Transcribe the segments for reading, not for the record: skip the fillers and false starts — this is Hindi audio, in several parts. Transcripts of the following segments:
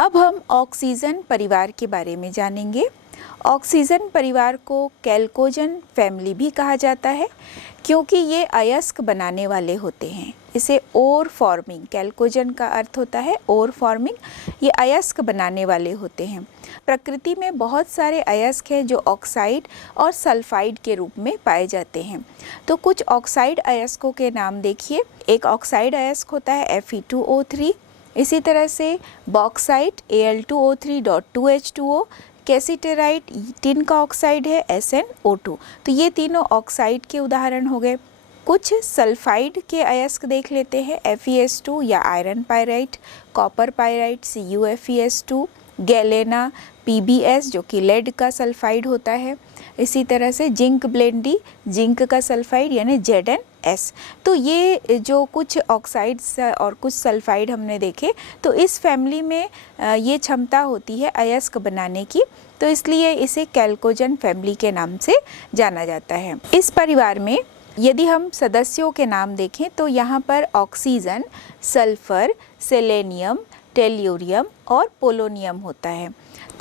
अब हम ऑक्सीजन परिवार के बारे में जानेंगे। ऑक्सीजन परिवार को कैल्कोजन फैमिली भी कहा जाता है क्योंकि ये अयस्क बनाने वाले होते हैं। इसे ओर फॉर्मिंग, कैल्कोजन का अर्थ होता है ओर फॉर्मिंग, ये अयस्क बनाने वाले होते हैं। प्रकृति में बहुत सारे अयस्क हैं जो ऑक्साइड और सल्फाइड के रूप में पाए जाते हैं। तो कुछ ऑक्साइड अयस्कों के नाम देखिए। एक ऑक्साइड अयस्क होता है Fe2O3, इसी तरह से बॉक्साइट Al2O3.2H2O, कैसिटेराइट टिन का ऑक्साइड है SnO2। तो ये तीनों ऑक्साइड के उदाहरण हो गए। कुछ सल्फाइड के अयस्क देख लेते हैं, FeS2 या iron pyrite, copper pyrite CuFeS2, galena PbS जो कि लेड का सल्फाइड होता है, इसी तरह से जिंक ब्लेंडी जिंक का सल्फाइड यानी ZnS। तो ये जो कुछ ऑक्साइड्स और कुछ सल्फाइड हमने देखे, तो इस फैमिली में ये क्षमता होती है अयस्क बनाने की, तो इसलिए इसे कैल्कोजन फैमिली के नाम से जाना जाता है। इस परिवार में यदि हम सदस्यों के नाम देखें तो यहाँ पर ऑक्सीजन, सल्फर, सेलेनियम, टेल्यूरियम और पोलोनियम होता है।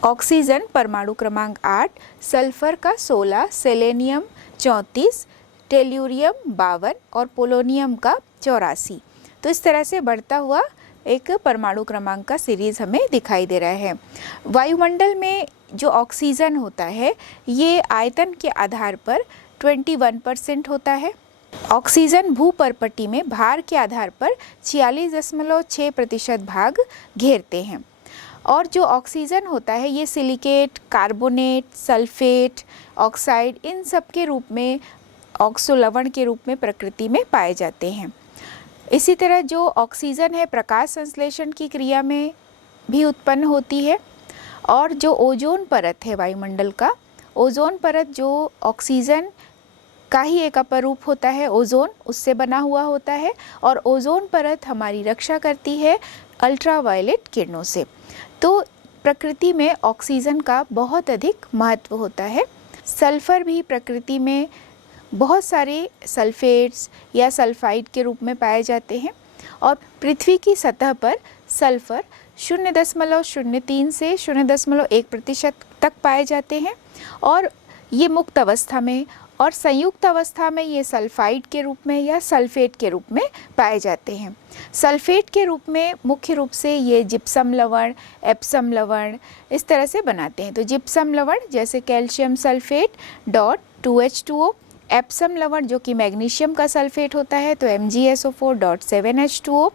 ऑक्सीजन परमाणु क्रमांक 8, सल्फर का 16, सेलेनियम 34, टेल्यूरियम 52 और पोलोनियम का 84। तो इस तरह से बढ़ता हुआ एक परमाणु क्रमांक का सीरीज हमें दिखाई दे रहा है। वायुमंडल में जो ऑक्सीजन होता है ये आयतन के आधार पर 21% होता है। ऑक्सीजन भूपर्पटी में भार के आधार पर 46.6% भाग घेरते हैं। और जो ऑक्सीजन होता है ये सिलिकेट, कार्बोनेट, सल्फेट, ऑक्साइड इन सब के रूप में, ऑक्सो लवण के रूप में प्रकृति में पाए जाते हैं। इसी तरह जो ऑक्सीजन है प्रकाश संश्लेषण की क्रिया में भी उत्पन्न होती है। और जो ओजोन परत है वायुमंडल का, ओजोन परत जो ऑक्सीजन का ही एक अपरूप होता है, ओजोन उससे बना हुआ होता है और ओजोन परत हमारी रक्षा करती है अल्ट्रावायलेट किरणों से। तो प्रकृति में ऑक्सीजन का बहुत अधिक महत्व होता है। सल्फर भी प्रकृति में बहुत सारे सल्फेट्स या सल्फाइड के रूप में पाए जाते हैं और पृथ्वी की सतह पर सल्फर 0.03 से 0.1% तक पाए जाते हैं और ये मुक्त अवस्था में और संयुक्त अवस्था में ये सल्फाइड के रूप में या सल्फेट के रूप में पाए जाते हैं। सल्फेट के रूप में मुख्य रूप से ये जिप्सम लवण, एप्सम लवण इस तरह से बनाते हैं। तो जिप्सम लवण जैसे कैल्शियम सल्फेट .2H2O, एप्सम लवण जो कि मैग्नीशियम का सल्फेट होता है तो MgSO4.7H2O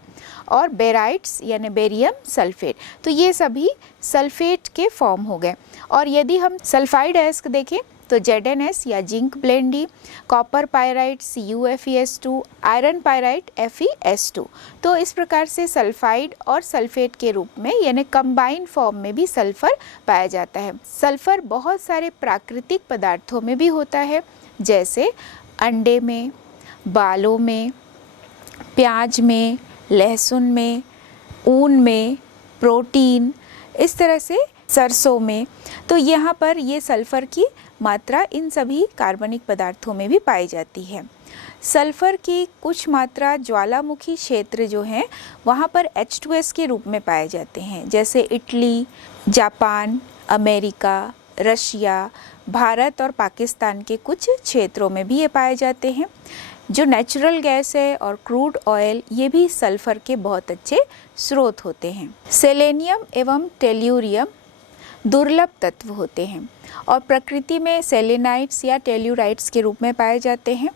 और बेराइट्स यानी बेरियम सल्फेट। तो ये सभी सल्फेट के फॉर्म हो गए। और यदि हम सल्फाइड अयस्क देखें तो ZnS या zinc blende, copper pyrite CuFeS2, iron pyrite FeS2। तो इस प्रकार से सल्फाइड और सल्फेट के रूप में यानी कंबाइंड फॉर्म में भी सल्फर पाया जाता है। सल्फर बहुत सारे प्राकृतिक पदार्थों में भी होता है, जैसे अंडे में, बालों में, प्याज में, लहसुन में, ऊन में, प्रोटीन, इस तरह से सरसों में। तो यहाँ पर ये सल्फर की मात्रा इन सभी कार्बनिक पदार्थों में भी पाई जाती है। सल्फर की कुछ मात्रा ज्वालामुखी क्षेत्र जो हैं वहाँ पर H2S के रूप में पाए जाते हैं, जैसे Italy, Japan, America, Russia, Bharat और पाकिस्तान के कुछ क्षेत्रों में भी ये पाए जाते हैं। जो नेचुरल गैस है और क्रूड ऑयल ये भी सल्फर के बहुत अच्छे स्रोत होते हैं। सेलेनियम एवं टेल्यूरियम दुर्लभ तत्व होते हैं और प्रकृति में सेलेनाइट्स या टेल्यूराइट्स के रूप में पाए जाते हैं।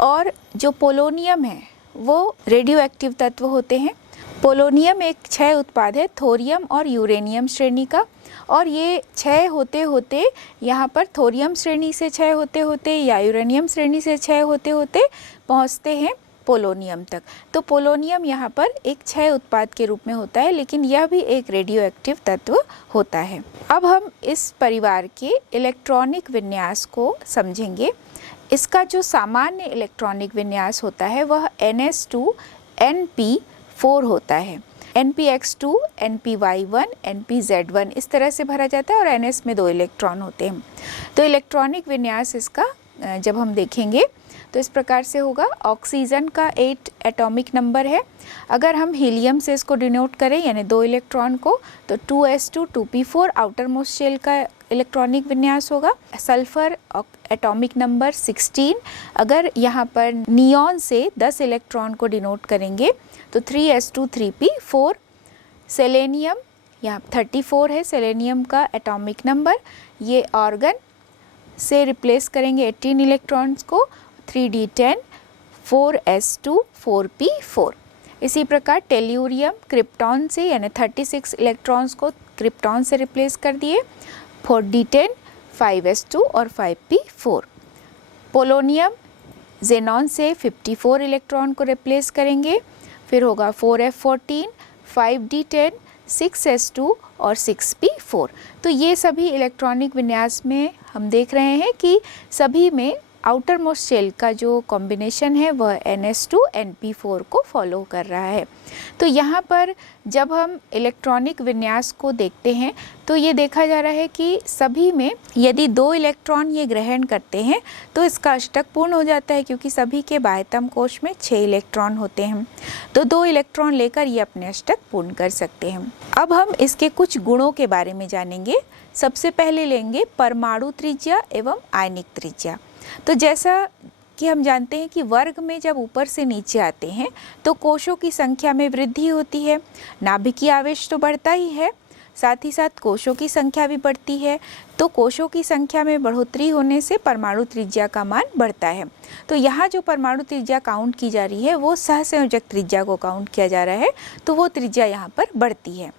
और जो पोलोनियम है वो रेडियो एक्टिव तत्व होते हैं। पोलोनियम एक क्षय उत्पाद है थोरियम और यूरेनियम श्रेणी का, और ये क्षय होते होते यहाँ पर थोरियम श्रेणी से क्षय होते होते या यूरेनियम श्रेणी से क्षय होते होते पहुँचते हैं पोलोनियम तक। तो पोलोनियम यहाँ पर एक क्षय उत्पाद के रूप में होता है, लेकिन यह भी एक रेडियो एक्टिव तत्व होता है। अब हम इस परिवार के इलेक्ट्रॉनिक विन्यास को समझेंगे। इसका जो सामान्य इलेक्ट्रॉनिक विन्यास होता है वह NS2 Np4 होता है। NpX2, NpY1, NpZ1 इस तरह से भरा जाता है और NS में 2 इलेक्ट्रॉन होते हैं। तो इलेक्ट्रॉनिक विन्यास इसका जब हम देखेंगे तो इस प्रकार से होगा। ऑक्सीजन का 8 एटॉमिक नंबर है। अगर हम हीलियम से इसको डिनोट करें यानी 2 इलेक्ट्रॉन को, तो 2s2 2p4 outer most shell का इलेक्ट्रॉनिक विन्यास होगा। सल्फर एटॉमिक नंबर 16, अगर यहाँ पर नियॉन से 10 इलेक्ट्रॉन को डिनोट करेंगे तो 3s2 3p4। सेलेनियम यहाँ 34 है सेलेनियम का एटॉमिक नंबर, ये ऑर्गन से रिप्लेस करेंगे 18 इलेक्ट्रॉन्स को, 3d10 4s2 4p4। इसी प्रकार टेल्यूरियम क्रिप्टॉन से यानी 36 इलेक्ट्रॉन्स को क्रिप्टॉन से रिप्लेस कर दिए, 4d10 5s2 और 5p4। पोलोनियम जेनॉन से 54 इलेक्ट्रॉन को रिप्लेस करेंगे, फिर होगा 4f14 5d10 6s2 और 6p4। तो ये सभी इलेक्ट्रॉनिक विन्यास में हम देख रहे हैं कि सभी में आउटर मोस्ट शेल का जो कॉम्बिनेशन है वह ns2 np4 को फॉलो कर रहा है। तो यहाँ पर जब हम इलेक्ट्रॉनिक विन्यास को देखते हैं तो ये देखा जा रहा है कि सभी में यदि 2 इलेक्ट्रॉन ये ग्रहण करते हैं तो इसका अष्टक पूर्ण हो जाता है, क्योंकि सभी के बाह्यतम कोश में 6 इलेक्ट्रॉन होते हैं, तो 2 इलेक्ट्रॉन लेकर ये अपने अष्टक पूर्ण कर सकते हैं। अब हम इसके कुछ गुणों के बारे में जानेंगे। सबसे पहले लेंगे परमाणु त्रिज्या एवं आयनिक त्रिज्या। तो जैसा कि हम जानते हैं कि वर्ग में जब ऊपर से नीचे आते हैं तो कोशों की संख्या में वृद्धि होती है, नाभिकीय आवेश तो बढ़ता ही है, साथ ही साथ कोशों की संख्या भी बढ़ती है। तो कोशों की संख्या में बढ़ोतरी होने से परमाणु त्रिज्या का मान बढ़ता है। तो यहाँ जो परमाणु त्रिज्या काउंट की जा रही है वो सहसंयोजक त्रिज्या को काउंट किया जा रहा है, तो वो त्रिज्या यहाँ पर बढ़ती है।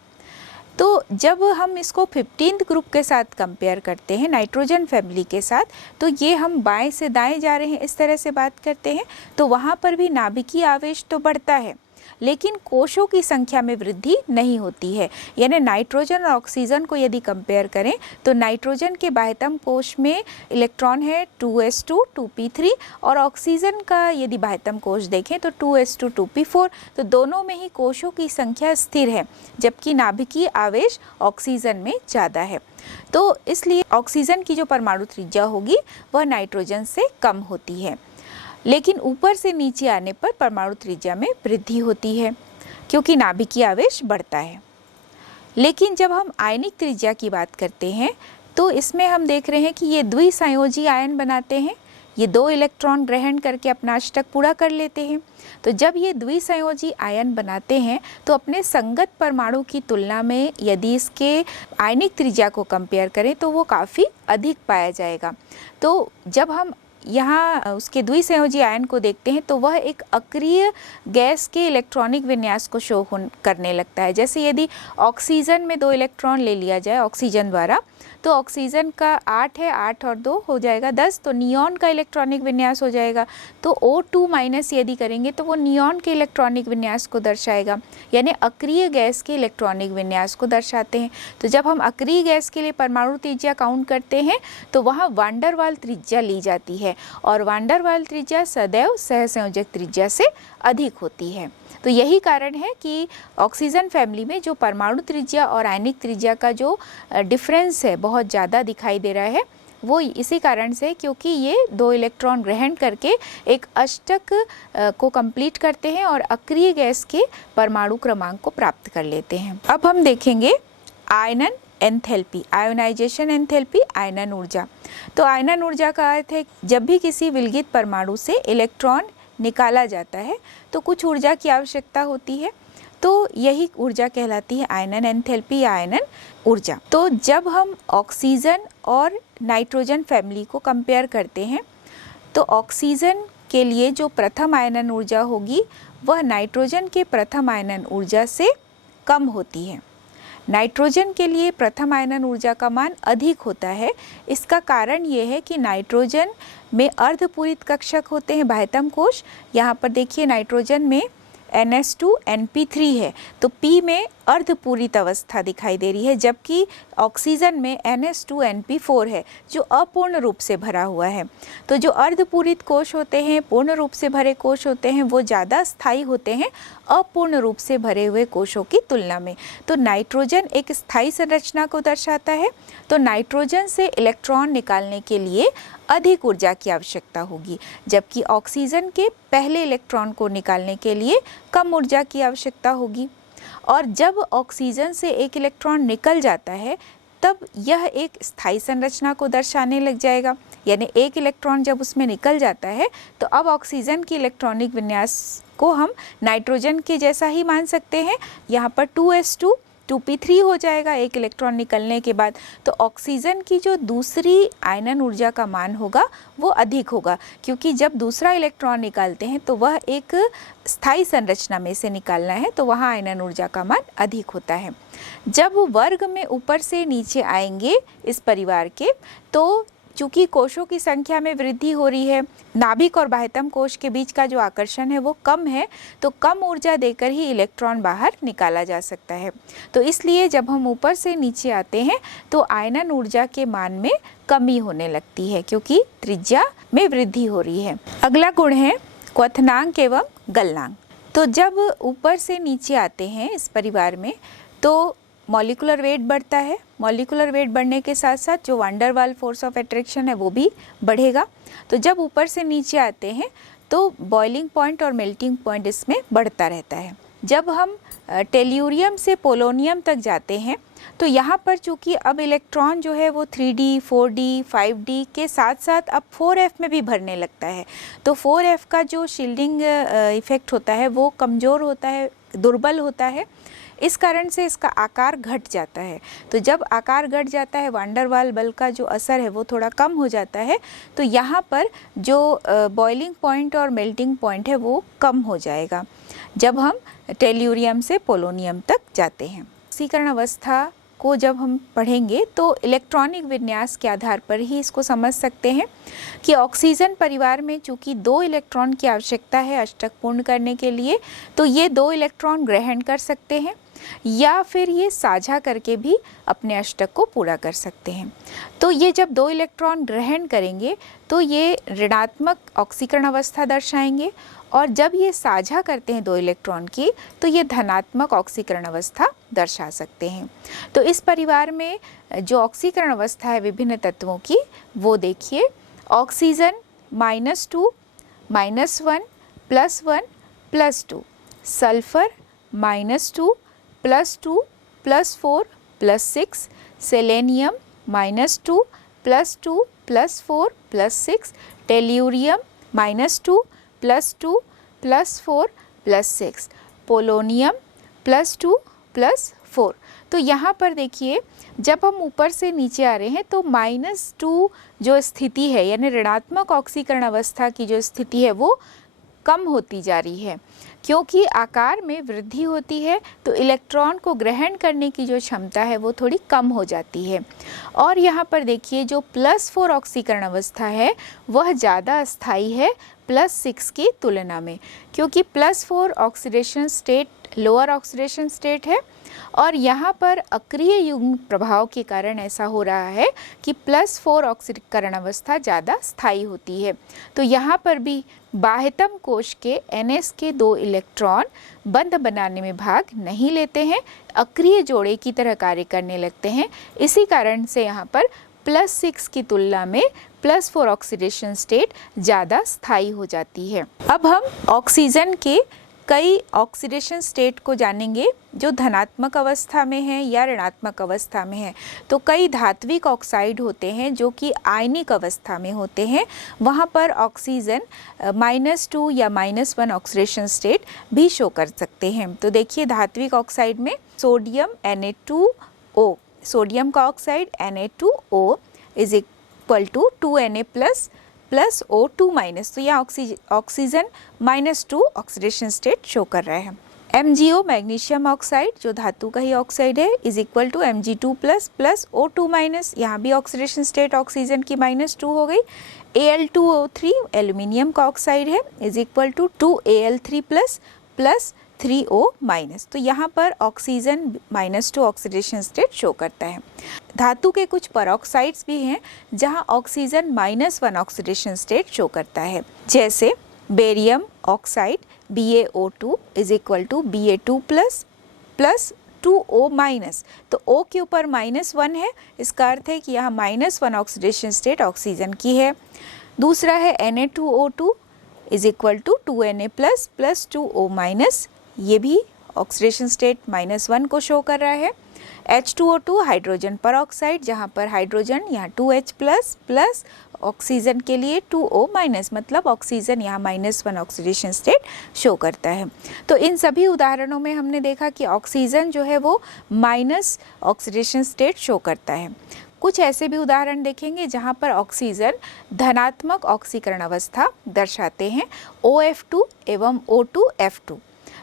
तो जब हम इसको 15th ग्रुप के साथ कंपेयर करते हैं नाइट्रोजन फैमिली के साथ, तो ये हम बाएं से दाएं जा रहे हैं इस तरह से बात करते हैं, तो वहाँ पर भी नाभिकीय आवेश तो बढ़ता है लेकिन कोशों की संख्या में वृद्धि नहीं होती है। यानी नाइट्रोजन और ऑक्सीजन को यदि कंपेयर करें तो नाइट्रोजन के बाह्यतम कोश में इलेक्ट्रॉन है 2s2 2p3 और ऑक्सीजन का यदि बाह्यतम कोश देखें तो 2s2 2p4। तो दोनों में ही कोशों की संख्या स्थिर है, जबकि नाभिकीय आवेश ऑक्सीजन में ज़्यादा है। तो इसलिए ऑक्सीजन की जो परमाणु त्रिज्या होगी वह नाइट्रोजन से कम होती है, लेकिन ऊपर से नीचे आने पर परमाणु त्रिज्या में वृद्धि होती है क्योंकि नाभिकीय आवेश बढ़ता है। लेकिन जब हम आयनिक त्रिज्या की बात करते हैं तो इसमें हम देख रहे हैं कि ये द्विसंयोजी आयन बनाते हैं, ये 2 इलेक्ट्रॉन ग्रहण करके अपना अष्टक पूरा कर लेते हैं। तो जब ये द्विसंयोजी आयन बनाते हैं तो अपने संगत परमाणु की तुलना में यदि इसके आयनिक त्रिज्या को कंपेयर करें तो वो काफ़ी अधिक पाया जाएगा। तो जब हम यहाँ उसके द्विसंयोजी आयन को देखते हैं तो वह एक अक्रिय गैस के इलेक्ट्रॉनिक विन्यास को शो करने लगता है। जैसे यदि ऑक्सीजन में 2 इलेक्ट्रॉन ले लिया जाए ऑक्सीजन द्वारा, तो ऑक्सीजन का 8 है, 8 और 2 हो जाएगा 10, तो नियॉन का इलेक्ट्रॉनिक विन्यास हो जाएगा। तो O2 माइनस यदि करेंगे तो वो नियॉन के इलेक्ट्रॉनिक विन्यास को दर्शाएगा, यानी अक्रिय गैस के इलेक्ट्रॉनिक विन्यास को दर्शाते हैं। तो जब हम अक्रिय गैस के लिए परमाणु त्रिज्या काउंट करते हैं तो वहाँ वांडर वाल त्रिज्या ली जाती है और वांडर वाल त्रिज्या सदैव सहसंयोजक त्रिज्या से अधिक होती है। तो यही कारण है कि ऑक्सीजन फैमिली में जो परमाणु त्रिज्या और आयनिक त्रिज्या का जो डिफरेंस है बहुत ज़्यादा दिखाई दे रहा है, वो इसी कारण से क्योंकि ये 2 इलेक्ट्रॉन ग्रहण करके एक अष्टक को कंप्लीट करते हैं और अक्रिय गैस के परमाणु क्रमांक को प्राप्त कर लेते हैं। अब हम देखेंगे आयनन एंथैल्पी, आयोनाइजेशन एंथैल्पी, आयनन ऊर्जा। तो आयनन ऊर्जा का अर्थ है जब भी किसी विलगित परमाणु से इलेक्ट्रॉन निकाला जाता है तो कुछ ऊर्जा की आवश्यकता होती है, तो यही ऊर्जा कहलाती है आयनन एंथैल्पी या आयनन ऊर्जा। तो जब हम ऑक्सीजन और नाइट्रोजन फैमिली को कंपेयर करते हैं तो ऑक्सीजन के लिए जो प्रथम आयनन ऊर्जा होगी वह नाइट्रोजन के प्रथम आयनन ऊर्जा से कम होती है। नाइट्रोजन के लिए प्रथम आयनन ऊर्जा का मान अधिक होता है। इसका कारण ये है कि नाइट्रोजन में अर्धपूरित कक्षक होते हैं बाह्यतम कोश। यहाँ पर देखिए नाइट्रोजन में NS2 NP3 है, तो P में अर्धपूरित अवस्था दिखाई दे रही है, जबकि ऑक्सीजन में NS2 NP4 है जो अपूर्ण रूप से भरा हुआ है। तो जो अर्धपूरित कोश होते हैं, पूर्ण रूप से भरे कोश होते हैं, वो ज़्यादा स्थायी होते हैं अपूर्ण रूप से भरे हुए कोशों की तुलना में। तो नाइट्रोजन एक स्थायी संरचना को दर्शाता है। तो नाइट्रोजन से इलेक्ट्रॉन निकालने के लिए अधिक ऊर्जा की आवश्यकता होगी, जबकि ऑक्सीजन के पहले इलेक्ट्रॉन को निकालने के लिए कम ऊर्जा की आवश्यकता होगी। और जब ऑक्सीजन से एक इलेक्ट्रॉन निकल जाता है तब यह एक स्थायी संरचना को दर्शाने लग जाएगा, यानी एक इलेक्ट्रॉन जब उसमें निकल जाता है तो अब ऑक्सीजन की इलेक्ट्रॉनिक विन्यास को हम नाइट्रोजन के जैसा ही मान सकते हैं। यहाँ पर 2s2 2p3 हो जाएगा एक इलेक्ट्रॉन निकलने के बाद। तो ऑक्सीजन की जो दूसरी आयनन ऊर्जा का मान होगा वो अधिक होगा, क्योंकि जब दूसरा इलेक्ट्रॉन निकालते हैं तो वह एक स्थायी संरचना में से निकालना है, तो वहाँ आयनन ऊर्जा का मान अधिक होता है। जब वर्ग में ऊपर से नीचे आएंगे इस परिवार के, तो चूँकि कोशों की संख्या में वृद्धि हो रही है, नाभिक और बाह्यतम कोश के बीच का जो आकर्षण है वो कम है, तो कम ऊर्जा देकर ही इलेक्ट्रॉन बाहर निकाला जा सकता है। तो इसलिए जब हम ऊपर से नीचे आते हैं तो आयनन ऊर्जा के मान में कमी होने लगती है, क्योंकि त्रिज्या में वृद्धि हो रही है। अगला गुण है क्वथनांक एवं गलनांक। तो जब ऊपर से नीचे आते हैं इस परिवार में तो मॉलिक्यूलर वेट बढ़ता है। मॉलिक्यूलर वेट बढ़ने के साथ साथ जो वांडर वाल फोर्स ऑफ अट्रैक्शन है वो भी बढ़ेगा। तो जब ऊपर से नीचे आते हैं तो बॉइलिंग पॉइंट और मेल्टिंग पॉइंट इसमें बढ़ता रहता है। जब हम टेल्यूरियम से पोलोनियम तक जाते हैं तो यहाँ पर चूँकि अब इलेक्ट्रॉन जो है वो 3d 4d 5d के साथ साथ अब 4f में भी भरने लगता है। तो 4f का जो शील्डिंग इफेक्ट होता है वो कमज़ोर होता है, दुर्बल होता है। इस कारण से इसका आकार घट जाता है। तो जब आकार घट जाता है, वांडर वाल बल का जो असर है वो थोड़ा कम हो जाता है, तो यहाँ पर जो बॉइलिंग पॉइंट और मेल्टिंग पॉइंट है वो कम हो जाएगा जब हम टेल्यूरियम से पोलोनियम तक जाते हैं। ऑक्सीकरण अवस्था को जब हम पढ़ेंगे तो इलेक्ट्रॉनिक विन्यास के आधार पर ही इसको समझ सकते हैं कि ऑक्सीजन परिवार में चूँकि 2 इलेक्ट्रॉन की आवश्यकता है अष्टक पूर्ण करने के लिए, तो ये 2 इलेक्ट्रॉन ग्रहण कर सकते हैं या फिर ये साझा करके भी अपने अष्टक को पूरा कर सकते हैं। तो ये जब 2 इलेक्ट्रॉन ग्रहण करेंगे तो ये ऋणात्मक ऑक्सीकरण अवस्था दर्शाएंगे, और जब ये साझा करते हैं 2 इलेक्ट्रॉन की तो ये धनात्मक ऑक्सीकरण अवस्था दर्शा सकते हैं। तो इस परिवार में जो ऑक्सीकरण अवस्था है विभिन्न तत्वों की वो देखिए। Oxygen -2 -1 +1 +2, sulphur -2 +2 +4 +6, selenium -2 +2 +4 +6, tellurium -2 +2 +4 +6, polonium +2 +4। तो यहाँ पर देखिए जब हम ऊपर से नीचे आ रहे हैं तो -2 जो स्थिति है, यानी ऋणात्मक ऑक्सीकरण अवस्था की जो स्थिति है वो कम होती जा रही है, क्योंकि आकार में वृद्धि होती है तो इलेक्ट्रॉन को ग्रहण करने की जो क्षमता है वो थोड़ी कम हो जाती है। और यहाँ पर देखिए जो +4 ऑक्सीकरण अवस्था है वह ज़्यादा अस्थायी है +6 की तुलना में, क्योंकि +4 oxidation state lower oxidation state है, और यहाँ पर अक्रिय युग्म प्रभाव के कारण ऐसा हो रहा है कि +4 ऑक्सीकरण अवस्था ज़्यादा स्थायी होती है। तो यहाँ पर भी बाह्यतम कोश के NS के 2 इलेक्ट्रॉन बंध बनाने में भाग नहीं लेते हैं, अक्रिय जोड़े की तरह कार्य करने लगते हैं। इसी कारण से यहाँ पर +6 की तुलना में +4 ऑक्सीडेशन स्टेट ज़्यादा स्थायी हो जाती है। अब हम ऑक्सीजन के कई ऑक्सीडेशन स्टेट को जानेंगे जो धनात्मक अवस्था में है या ऋणात्मक अवस्था में है। तो कई धात्विक ऑक्साइड होते हैं जो कि आयनिक अवस्था में होते हैं, वहाँ पर ऑक्सीजन -2 या -1 ऑक्सीडेशन स्टेट भी शो कर सकते हैं। तो देखिए धात्विक ऑक्साइड में सोडियम Na2O, सोडियम का oxide Na2O is equal to 2Na plus O2-, तो यहाँ ऑक्सीजन -2 ऑक्सीडेशन स्टेट शो कर रहा है। MgO मैग्नीशियम ऑक्साइड जो धातु का ही ऑक्साइड है is equal to Mg2+ O2-, यहाँ भी ऑक्सीडेशन स्टेट ऑक्सीजन की -2 हो गई। Al2O3 एल्यूमिनियम का ऑक्साइड है is equal to 2Al3+ 3O-, तो यहाँ पर ऑक्सीजन -2 ऑक्सीडेशन स्टेट शो करता है। धातु के कुछ परऑक्साइड्स भी हैं जहाँ ऑक्सीजन -1 ऑक्सीडेशन स्टेट शो करता है, जैसे barium oxide BaO2 is equal to Ba2+ H2O minus, तो O के ऊपर -1 है, इसका अर्थ है कि यहाँ -1 ऑक्सीडेशन स्टेट ऑक्सीजन की है। दूसरा है Na2O2 is equal to 2Na plus plus 2O minus, ये भी ऑक्सीडेशन स्टेट -1 को शो कर रहा है। H2O2 हाइड्रोजन पर ऑक्साइड, जहाँ पर हाइड्रोजन यहाँ 2H प्लस प्लस ऑक्सीजन के लिए 2O माइनस, मतलब ऑक्सीजन यहाँ -1 ऑक्सीडेशन स्टेट शो करता है। तो इन सभी उदाहरणों में हमने देखा कि ऑक्सीजन जो है वो माइनस ऑक्सीडेशन स्टेट शो करता है। कुछ ऐसे भी उदाहरण देखेंगे जहाँ पर ऑक्सीजन धनात्मक ऑक्सीकरण अवस्था दर्शाते हैं, OF2 एवं O2F2।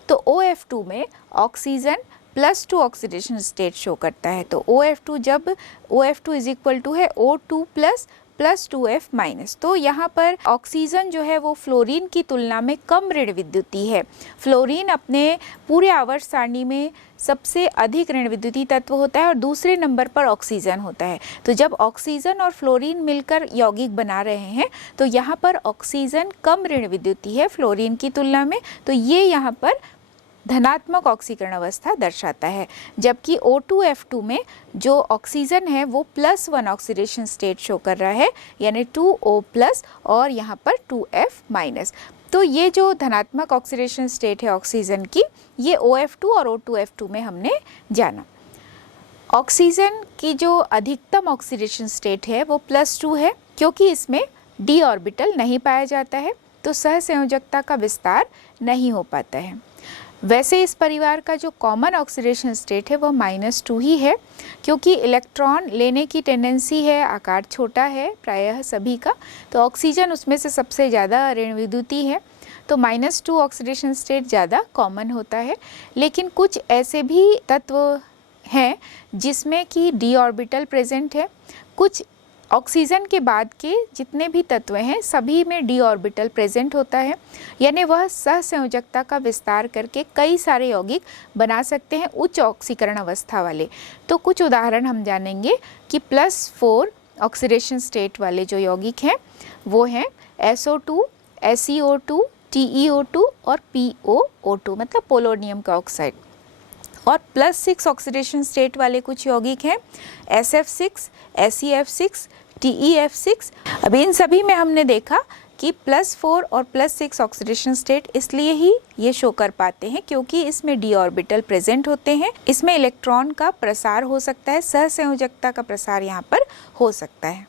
तो OF2 में ऑक्सीजन +2 ऑक्सीडेशन स्टेट शो करता है। तो OF2 जब OF2 इज इक्वल टू है O2 plus plus 2F minus, तो यहाँ पर ऑक्सीजन जो है वो फ्लोरीन की तुलना में कम ऋण विद्युतीय है। फ्लोरीन अपने पूरे आवर्त सारणी में सबसे अधिक ऋण विद्युतीय तत्व होता है और दूसरे नंबर पर ऑक्सीजन होता है। तो जब ऑक्सीजन और फ्लोरीन मिलकर यौगिक बना रहे हैं तो यहाँ पर ऑक्सीजन कम ऋण विद्युतीय है फ्लोरीन की तुलना में, तो ये यहाँ पर धनात्मक ऑक्सीकरण अवस्था दर्शाता है। जबकि O2F2 में जो ऑक्सीजन है वो +1 ऑक्सीडेशन स्टेट शो कर रहा है, यानी 2O प्लस और यहाँ पर 2F माइनस। तो ये जो धनात्मक ऑक्सीडेशन स्टेट है ऑक्सीजन की, ये OF2 और O2F2 में हमने जाना। ऑक्सीजन की जो अधिकतम ऑक्सीडेशन स्टेट है वो +2 है, क्योंकि इसमें d ऑर्बिटल नहीं पाया जाता है, तो सहसंयोजकता का विस्तार नहीं हो पाता है। वैसे इस परिवार का जो कॉमन ऑक्सीडेशन स्टेट है वो -2 ही है, क्योंकि इलेक्ट्रॉन लेने की टेंडेंसी है, आकार छोटा है प्रायः सभी का, तो ऑक्सीजन उसमें से सबसे ज़्यादा ऋण विद्युतीय है, तो -2 ऑक्सीडेशन स्टेट ज़्यादा कॉमन होता है। लेकिन कुछ ऐसे भी तत्व हैं जिसमें कि d ऑर्बिटल प्रेजेंट है। कुछ ऑक्सीजन के बाद के जितने भी तत्व हैं सभी में d ऑर्बिटल प्रेजेंट होता है, यानी वह सहसंयोजकता का विस्तार करके कई सारे यौगिक बना सकते हैं उच्च ऑक्सीकरण अवस्था वाले। तो कुछ उदाहरण हम जानेंगे कि +4 ऑक्सीडेशन स्टेट वाले जो यौगिक हैं वो हैं SO2, SeO2, TeO2 और PoO2, मतलब पोलोनियम का ऑक्साइड। और +6 ऑक्सीडेशन स्टेट वाले कुछ यौगिक हैं SF6, SeF6, TeF6। अब इन सभी में हमने देखा कि +4 और +6 ऑक्सीडेशन स्टेट इसलिए ही ये शो कर पाते हैं क्योंकि इसमें d ऑर्बिटल प्रेजेंट होते हैं, इसमें इलेक्ट्रॉन का प्रसार हो सकता है, सहसंयोजकता का प्रसार यहाँ पर हो सकता है।